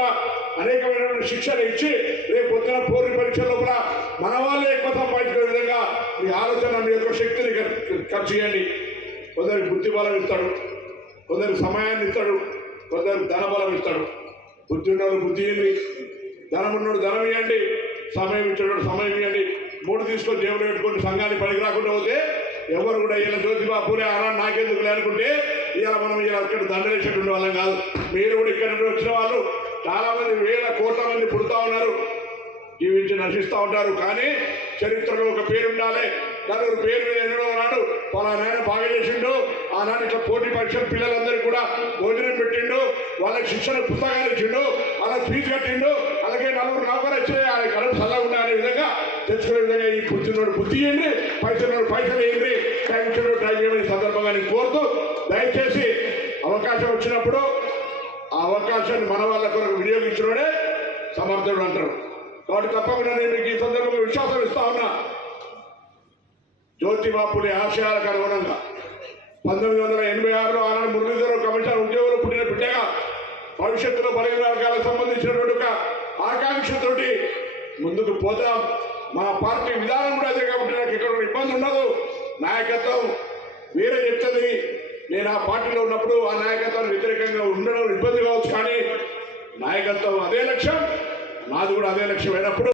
కూడా అనేకమైన శిక్షలు ఇచ్చి రేపు పొద్దున పోటీ పరీక్షల్లో కూడా మన వాళ్ళే ఎక్కువ సంపాదించుకునే విధంగా మీ ఆలోచన మీ యొక్క శక్తిని ఖర్చు చేయండి. కొందరికి బుద్ధి బలం ఇస్తాడు, కొందరికి సమయాన్ని ఇస్తాడు, కొందరికి ధన బలం ఇస్తాడు. బుద్ధి ఉన్నవాడు బుద్ధి ఇవ్వండి, ధనం ఉన్నవాడు ధనం ఇవ్వండి, సమయం ఇచ్చేవాడు సమయం ఇవ్వండి. మూడు తీసుకొని జేబులు పెట్టుకొని సంఘాన్ని పనికి రాకుండా పోతే ఎవరు కూడా ఇలా జ్యోతిబా పూలే అలా నాకెందుకు లేనుకుంటే ఇలా మనం ఇలా ఇక్కడ దండలేసేటువంటి వాళ్ళం కాదు. మీరు కూడా ఇక్కడ నుండి వచ్చిన వాళ్ళు చాలామంది వేల కోట్ల మంది పుడతా ఉన్నారు, జీవించి నశిస్తూ ఉంటారు. కానీ చరిత్రలో ఒక పేరు ఉండాలి. నలుగురు పేరు మీద ఎన్నడో నాడు పలానాయన బాగా చేసిండు, ఆనాడు ఇట్లా పోటీ పరీక్షలు పిల్లలందరికీ కూడా భోజనం పెట్టిండు, వాళ్ళకి శిక్షణ పుస్తకాలు ఇచ్చిండు, వాళ్ళకి ఫీజు కట్టిండు, అలాగే నలుగురు నౌకరు వచ్చి ఆయన కడుపు చల్లగా ఉండే అనే విధంగా తెచ్చుకునే విధంగా ఈ బుద్ధినోడు బుద్ధి ఇవ్వండి, పైసలు పైసలు ఇవ్వండి, ట్యాంక్ ట్రై చేయమని సందర్భంగా నేను కోరుతూ దయచేసి అవకాశం వచ్చినప్పుడు ఆ అవకాశాన్ని మన వాళ్ళ కొరకు వినియోగించడమే సమర్థుడు అంటారు. కాబట్టి తప్పకుండా నేను మీకు ఈ సందర్భంగా విశ్వాసం ఇస్తా ఉన్నా. జ్యోతిబా పూలే ఆశయాలకు అనుగుణంగా 1986లో ఆనాడు మురళీధర్ కమిషన్ ఉద్యోగులు పుట్టిన బిడ్డగా భవిష్యత్తులో బలహీన వర్గాలకు సంబంధించినటువంటి ఒక ఆకాంక్షతోటి ముందుకు పోతాం. మా పార్టీ విధానం కూడా అదే కాబట్టి నాకు ఇక్కడ ఇబ్బంది ఉండదు. నాయకత్వం వేరే చెప్తుంది. నేను ఆ పార్టీలో ఉన్నప్పుడు ఆ నాయకత్వానికి వ్యతిరేకంగా ఉండడం ఇబ్బంది కావచ్చు, కానీ నాయకత్వం అదే లక్ష్యం, నాది కూడా అదే లక్ష్యం అయినప్పుడు